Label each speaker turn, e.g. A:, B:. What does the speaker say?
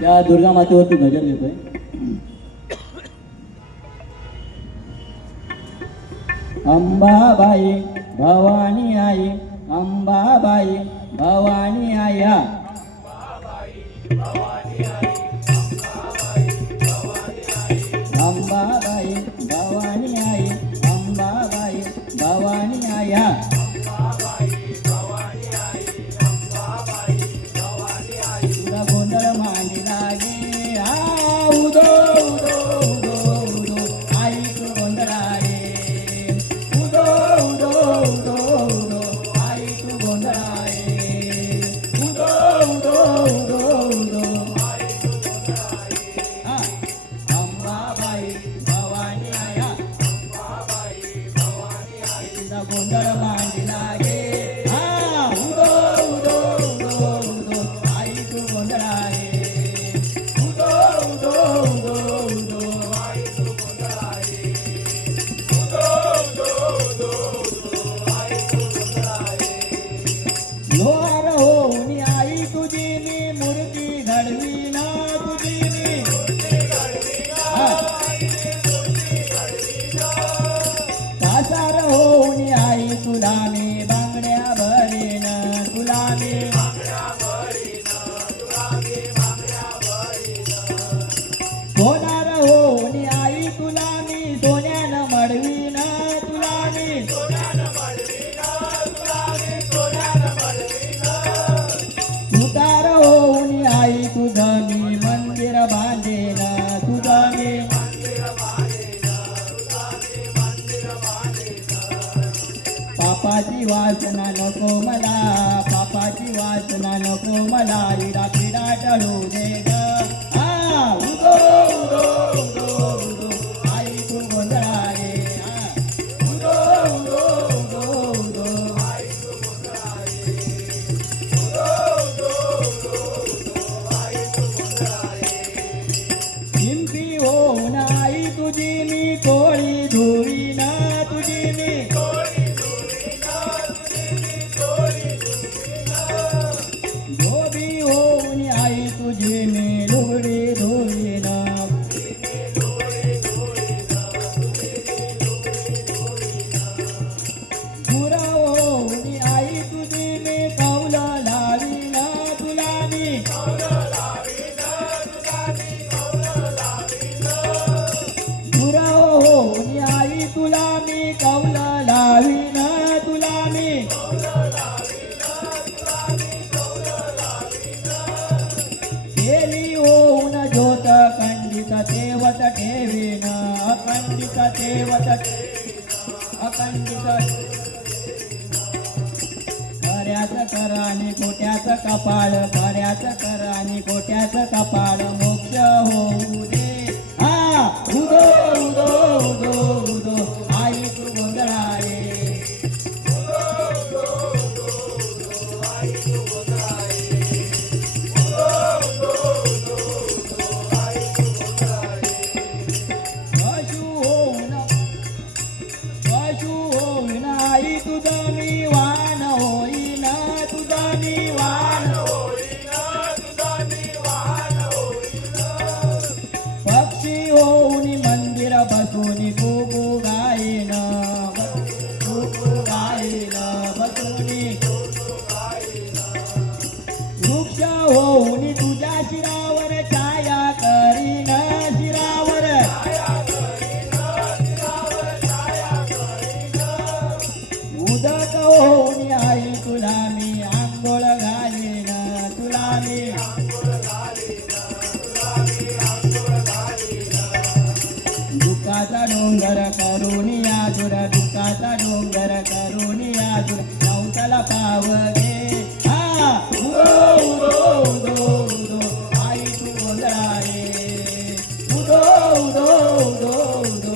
A: त्या दुर्गा मातेवरती नजर घेतोय अंबाबाई भवानी आई अंबाबाई भवानी आया. மணியாயா होणार होणी आई तुला मी सोन्यानं मडवीन तुला मी. उतार हो आई तुझं मंदिर बांधेन तुझं मी. पापाची वासना नको मला စနာနကုမလာရီရာပိရာတလူနေက गेली होऊन ज्योत अखंडित देवत ठेवीन. अखंडित देवत अखंडित खऱ्याच कर आणि खोट्याच कपाळ खऱ्याच कर आणि खोट्याच कपाळ. मोक्ष होऊ आजुर दुःखाचा डोंगर करुणी आजुर पावसाला पाव दे हा उदो आई तू बोला रे उदो उदो उदो